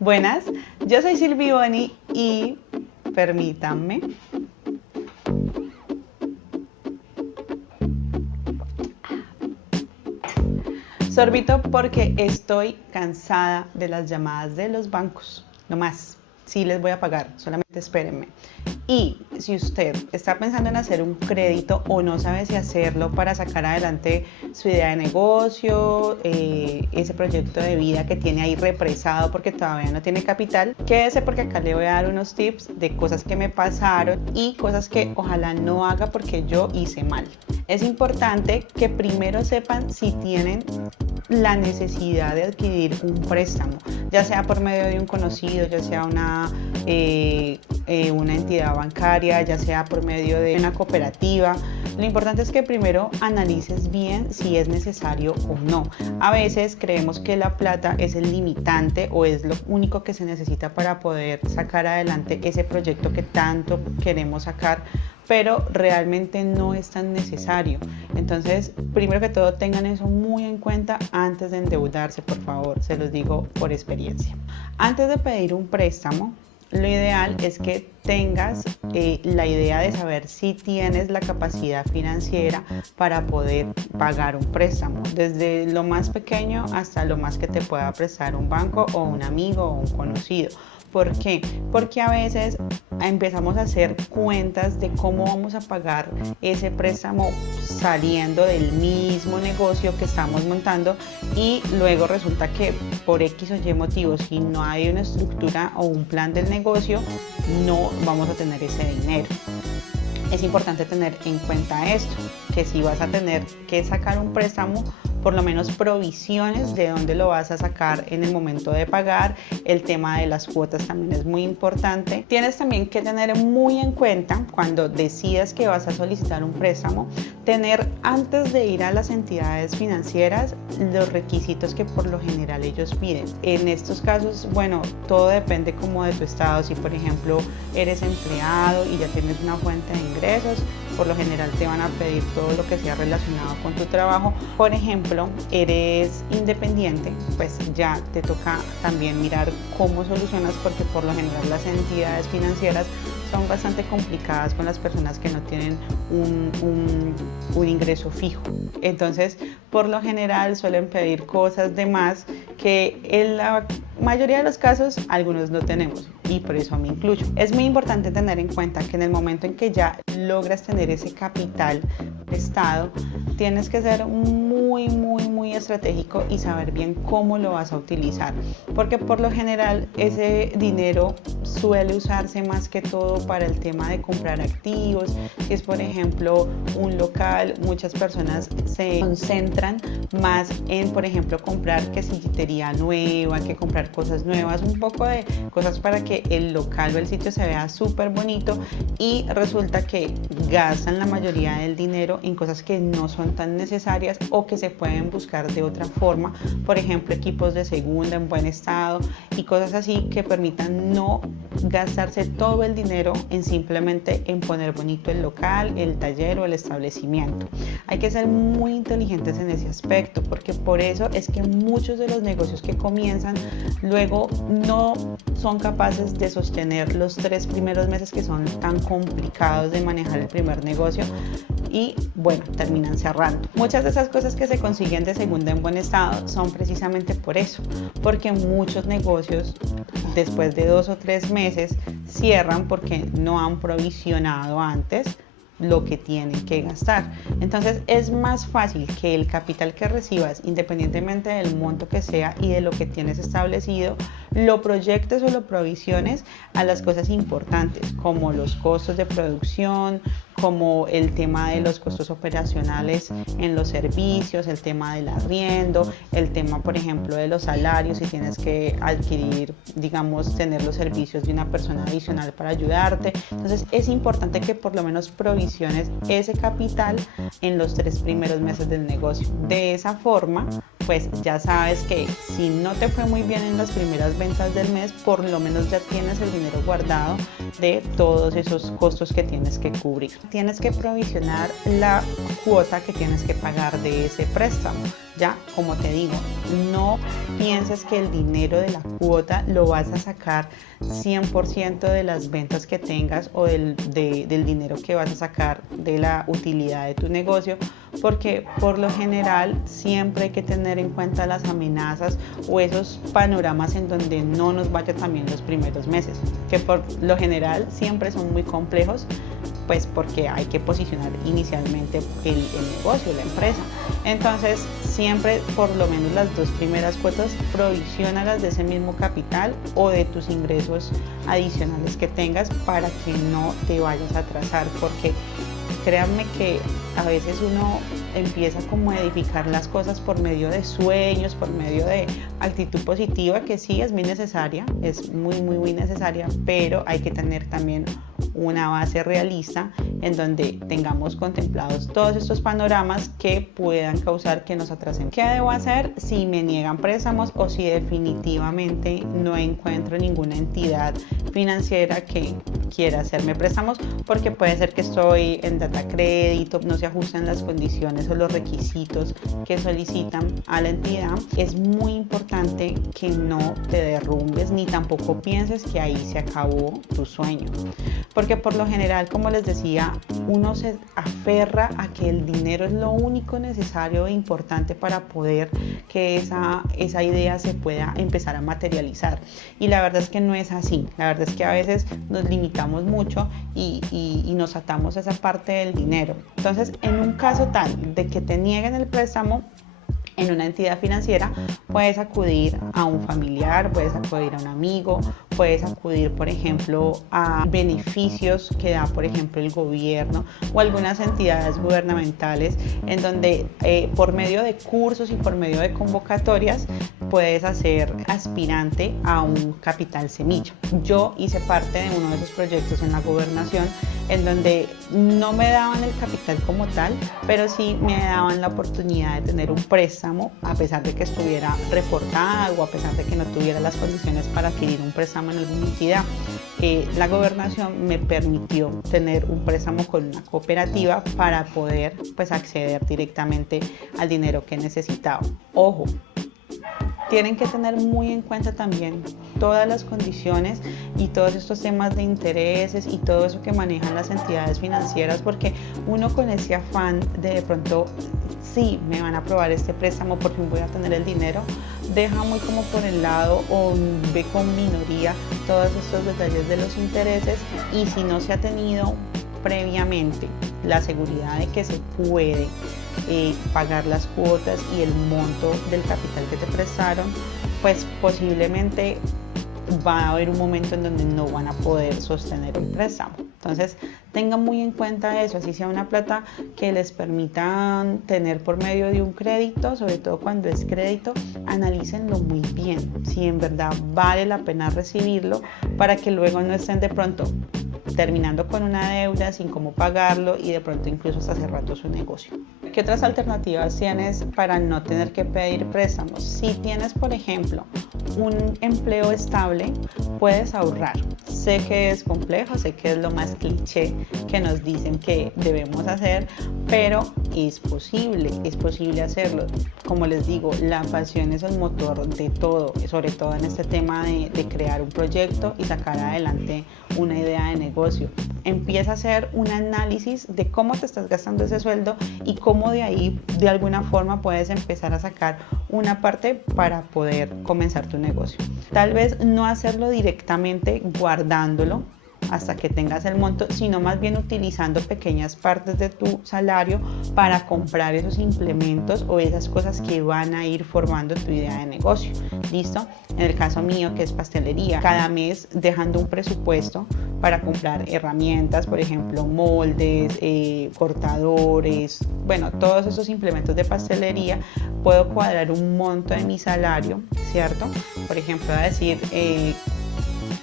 Buenas, yo soy Silvi Boni y permítanme. Sorbito porque estoy cansada de las llamadas de los bancos. No más, sí les voy a pagar, solamente espérenme. Y si usted está pensando en hacer un crédito o no sabe si hacerlo para sacar adelante su idea de negocio, ese proyecto de vida que tiene ahí represado porque todavía no tiene capital, quédese porque acá le voy a dar unos tips de cosas que me pasaron y cosas que ojalá no haga porque yo hice mal. Es importante que primero sepan si tienen la necesidad de adquirir un préstamo, ya sea por medio de un conocido, ya sea una entidad bancaria, ya sea por medio de una cooperativa. Lo importante es que primero analices bien si es necesario o no. A veces creemos que la plata es el limitante o es lo único que se necesita para poder sacar adelante ese proyecto que tanto queremos sacar, pero realmente no es tan necesario. Entonces, primero que todo, tengan eso muy en cuenta antes de endeudarse, por favor, se los digo por experiencia. Antes de pedir un préstamo, lo ideal es que tengas la idea de saber si tienes la capacidad financiera para poder pagar un préstamo, desde lo más pequeño hasta lo más que te pueda prestar un banco o un amigo o un conocido. ¿Por qué? Porque a veces empezamos a hacer cuentas de cómo vamos a pagar ese préstamo saliendo del mismo negocio que estamos montando y luego resulta que por X o Y motivos, si no hay una estructura o un plan del negocio, no vamos a tener ese dinero. Es importante tener en cuenta esto, que si vas a tener que sacar un préstamo, por lo menos provisiones de dónde lo vas a sacar en el momento de pagar. El tema de las cuotas también es muy importante. Tienes también que tener muy en cuenta cuando decidas que vas a solicitar un préstamo, tener antes de ir a las entidades financieras los requisitos que por lo general ellos piden. En estos casos, bueno, todo depende como de tu estado. Si por ejemplo eres empleado y ya tienes una fuente de ingresos, por lo general te van a pedir todo lo que sea relacionado con tu trabajo. Por ejemplo, eres independiente, pues ya te toca también mirar cómo solucionas, porque por lo general las entidades financieras son bastante complicadas con las personas que no tienen un ingreso fijo. Entonces, por lo general suelen pedir cosas de más que en la mayoría de los casos algunos no tenemos, y por eso me incluyo. Es muy importante tener en cuenta que en el momento en que ya logras tener ese capital prestado, tienes que ser muy estratégico y saber bien cómo lo vas a utilizar, porque por lo general ese dinero suele usarse más que todo para el tema de comprar activos. Si es por ejemplo un local, muchas personas se concentran más en, por ejemplo, comprar que silletería nueva, que comprar cosas nuevas, un poco de cosas para que el local o el sitio se vea súper bonito, y resulta que gastan la mayoría del dinero en cosas que no son tan necesarias o que se pueden buscar de otra forma, por ejemplo equipos de segunda en buen estado y cosas así que permitan no gastarse todo el dinero en simplemente en poner bonito el local, el taller o el establecimiento. Hay que ser muy inteligentes en ese aspecto, porque por eso es que muchos de los negocios que comienzan luego no son capaces de sostener los 3 primeros meses, que son tan complicados de manejar el primer negocio, y bueno, terminan cerrando. Muchas de esas cosas que se consiguen de segunda en buen estado son precisamente por eso, porque muchos negocios después de 2 o 3 meses cierran porque no han provisionado antes lo que tienen que gastar. Entonces es más fácil que el capital que recibas, independientemente del monto que sea y de lo que tienes establecido, lo proyectes o lo provisiones a las cosas importantes, como los costos de producción, como el tema de los costos operacionales en los servicios, el tema del arriendo, el tema, por ejemplo, de los salarios, si tienes que adquirir, digamos, tener los servicios de una persona adicional para ayudarte. Entonces es importante que por lo menos provisiones ese capital en los 3 primeros meses del negocio. De esa forma, pues ya sabes que si no te fue muy bien en las primeras ventas del mes, por lo menos ya tienes el dinero guardado de todos esos costos que tienes que cubrir. Tienes que provisionar la cuota que tienes que pagar de ese préstamo. Ya, como te digo, no pienses que el dinero de la cuota lo vas a sacar 100% de las ventas que tengas o del dinero que vas a sacar de la utilidad de tu negocio, porque por lo general siempre hay que tener en cuenta las amenazas o esos panoramas en donde no nos vaya también los primeros meses, que por lo general siempre son muy complejos, pues porque hay que posicionar inicialmente el negocio, la empresa. Entonces siempre por lo menos las 2 primeras cuotas provisionalas de ese mismo capital o de tus ingresos adicionales que tengas para que no te vayas a atrasar, porque créanme que a veces uno empieza como a edificar las cosas por medio de sueños, por medio de actitud positiva, que sí es muy necesaria, es muy necesaria, pero hay que tener también una base realista en donde tengamos contemplados todos estos panoramas que puedan causar que nos atrasen. ¿Qué debo hacer si me niegan préstamos o si definitivamente no encuentro ninguna entidad financiera que quiera hacerme préstamos? Porque puede ser que estoy en data crédito, no se ajustan las condiciones o los requisitos que solicitan a la entidad. Es muy importante que no te derrumbes ni tampoco pienses que ahí se acabó tu sueño, porque por lo general, como les decía, uno se aferra a que el dinero es lo único necesario e importante para poder que esa idea se pueda empezar a materializar, y la verdad es que no es así. La verdad es que a veces nos limitamos mucho y nos atamos a esa parte del dinero. Entonces, en un caso tal de que te nieguen el préstamo en una entidad financiera, puedes acudir a un familiar, puedes acudir a un amigo, puedes acudir, por ejemplo, a beneficios que da, por ejemplo, el gobierno o algunas entidades gubernamentales, en donde por medio de cursos y por medio de convocatorias puedes hacer aspirante a un capital semilla. Yo hice parte de uno de esos proyectos en la gobernación, en donde no me daban el capital como tal, pero sí me daban la oportunidad de tener un préstamo, a pesar de que estuviera reportado o a pesar de que no tuviera las condiciones para adquirir un préstamo en alguna entidad. La gobernación me permitió tener un préstamo con una cooperativa para poder, pues, acceder directamente al dinero que necesitaba. Ojo, tienen que tener muy en cuenta también todas las condiciones y todos estos temas de intereses y todo eso que manejan las entidades financieras, porque uno con ese afán de pronto, sí, me van a aprobar este préstamo porque voy a tener el dinero, deja muy como por el lado o ve con minoría todos estos detalles de los intereses, y si no se ha tenido previamente la seguridad de que se puede pagar las cuotas y el monto del capital que te prestaron, pues posiblemente va a haber un momento en donde no van a poder sostener el préstamo. Entonces tengan muy en cuenta eso, así sea una plata que les permitan tener por medio de un crédito, sobre todo cuando es crédito, analícenlo muy bien, si en verdad vale la pena recibirlo, para que luego no estén de pronto terminando con una deuda sin cómo pagarlo y de pronto incluso hasta cerrando su negocio. ¿Qué otras alternativas tienes para no tener que pedir préstamos? Si tienes, por ejemplo, un empleo estable, puedes ahorrar. Sé que es complejo, sé que es lo más cliché que nos dicen que debemos hacer, pero es posible hacerlo. Como les digo, la pasión es el motor de todo, sobre todo en este tema de crear un proyecto y sacar adelante una idea de negocio. Empieza a hacer un análisis de cómo te estás gastando ese sueldo y cómo de ahí de alguna forma puedes empezar a sacar una parte para poder comenzar tu negocio. Tal vez no hacerlo directamente guardándolo hasta que tengas el monto, sino más bien utilizando pequeñas partes de tu salario para comprar esos implementos o esas cosas que van a ir formando tu idea de negocio. ¿Listo? En el caso mío, que es pastelería, cada mes dejando un presupuesto para comprar herramientas, por ejemplo, moldes, cortadores, bueno, todos esos implementos de pastelería, puedo cuadrar un monto de mi salario, ¿cierto? Por ejemplo, a decir,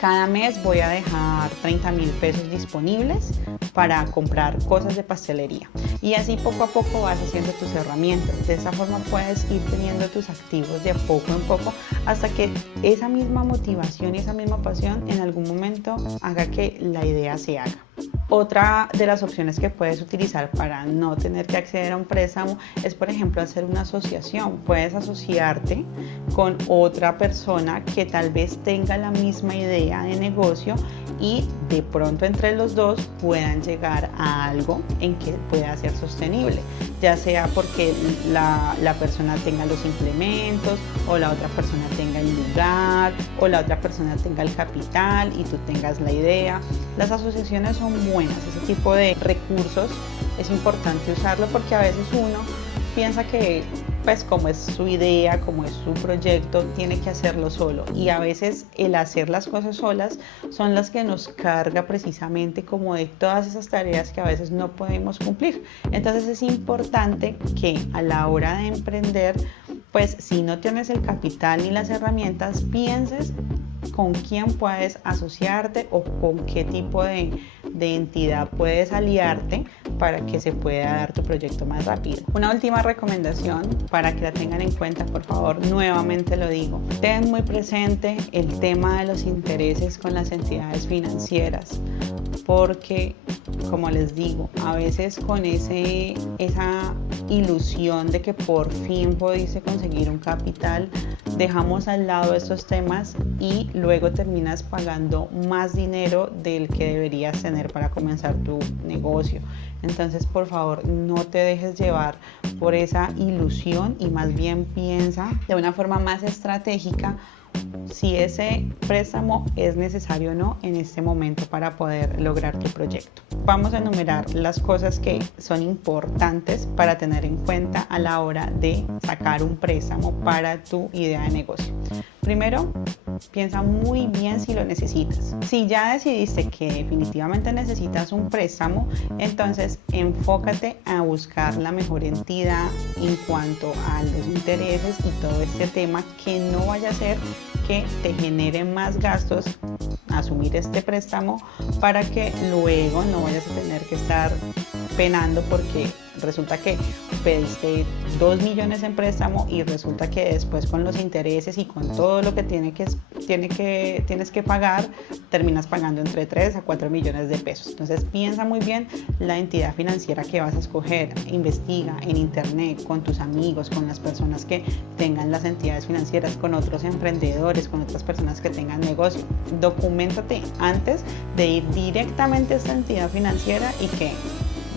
cada mes voy a dejar 30,000 pesos disponibles para comprar cosas de pastelería, y así poco a poco vas haciendo tus herramientas. De esa forma puedes ir teniendo tus activos de poco en poco hasta que esa misma motivación y esa misma pasión en algún momento haga que la idea se haga. Otra de las opciones que puedes utilizar para no tener que acceder a un préstamo es, por ejemplo, hacer una asociación. Puedes asociarte con otra persona que tal vez tenga la misma idea de negocio y de pronto entre los dos puedan llegar a algo en que pueda ser sostenible, ya sea porque la persona tenga los implementos o la otra persona tenga el lugar o la otra persona tenga el capital y tú tengas la idea. Las asociaciones son buenas, ese tipo de recursos es importante usarlo porque a veces uno piensa que pues como es su idea, como es su proyecto, tiene que hacerlo solo y a veces el hacer las cosas solas son las que nos carga precisamente como de todas esas tareas que a veces no podemos cumplir. Entonces es importante que a la hora de emprender, pues si no tienes el capital ni las herramientas, pienses con quién puedes asociarte o con qué tipo de entidad puedes aliarte para que se pueda dar tu proyecto más rápido. Una última recomendación para que la tengan en cuenta, por favor, nuevamente lo digo, ten muy presente el tema de los intereses con las entidades financieras, porque como les digo, a veces con esa ilusión de que por fin pudiste conseguir un capital, dejamos al lado estos temas y luego terminas pagando más dinero del que deberías tener para comenzar tu negocio. Entonces, por favor, no te dejes llevar por esa ilusión y más bien piensa de una forma más estratégica si ese préstamo es necesario o no en este momento para poder lograr tu proyecto. Vamos a enumerar las cosas que son importantes para tener en cuenta a la hora de sacar un préstamo para tu idea de negocio. Primero, piensa muy bien si lo necesitas. Si ya decidiste que definitivamente necesitas un préstamo, entonces enfócate a buscar la mejor entidad en cuanto a los intereses y todo este tema, que no vaya a ser que te genere más gastos asumir este préstamo para que luego no vayas a tener que estar penando porque resulta que pediste 2 millones en préstamo y resulta que después con los intereses y con todo lo que tienes que pagar, terminas pagando entre 3 a 4 millones de pesos. Entonces piensa muy bien la entidad financiera que vas a escoger, investiga en internet con tus amigos, con las personas que tengan las entidades financieras, con otros emprendedores, con otras personas que tengan negocio. Documéntate antes de ir directamente a esta entidad financiera y que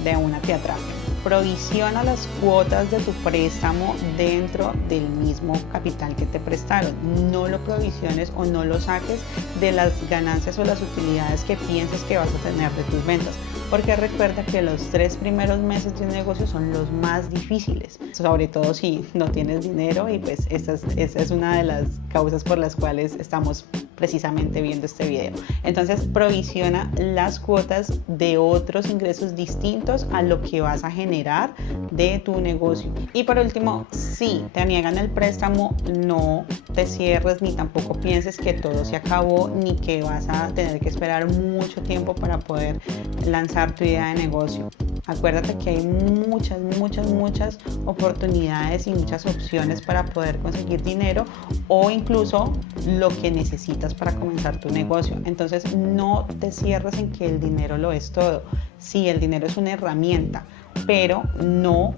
de una te atrape. Provisiona las cuotas de tu préstamo dentro del mismo capital que te prestaron. No lo provisiones o no lo saques de las ganancias o las utilidades que pienses que vas a tener de tus ventas, porque recuerda que los 3 primeros meses de un negocio son los más difíciles, sobre todo si no tienes dinero, y pues esta es una de las causas por las cuales estamos precisamente viendo este video. Entonces provisiona las cuotas de otros ingresos distintos a lo que vas a generar de tu negocio. Y por último, si te niegan el préstamo, no te cierres ni tampoco pienses que todo se acabó ni que vas a tener que esperar mucho tiempo para poder lanzar tu idea de negocio. Acuérdate que hay muchas oportunidades y muchas opciones para poder conseguir dinero o incluso lo que necesitas para comenzar tu negocio. Entonces no te cierres en que el dinero lo es todo. Sí, el dinero es una herramienta, pero no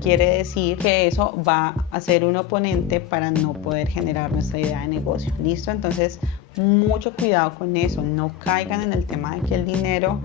quiere decir que eso va a ser un oponente para no poder generar nuestra idea de negocio. ¿Listo? Entonces mucho cuidado con eso. No caigan en el tema de que el dinero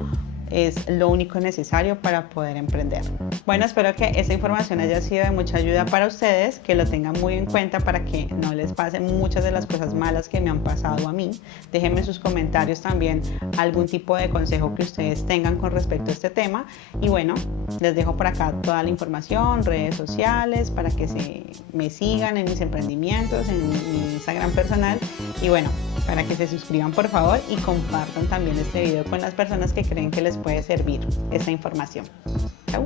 es lo único necesario para poder emprender. Bueno, espero que esta información haya sido de mucha ayuda para ustedes, que lo tengan muy en cuenta para que no les pasen muchas de las cosas malas que me han pasado a mí. Déjenme en sus comentarios también algún tipo de consejo que ustedes tengan con respecto a este tema. Y bueno, les dejo por acá toda la información, redes sociales, para que me sigan en mis emprendimientos, en mi Instagram personal. Y bueno, para que se suscriban por favor y compartan también este video con las personas que creen que les puede servir esta información. Chau.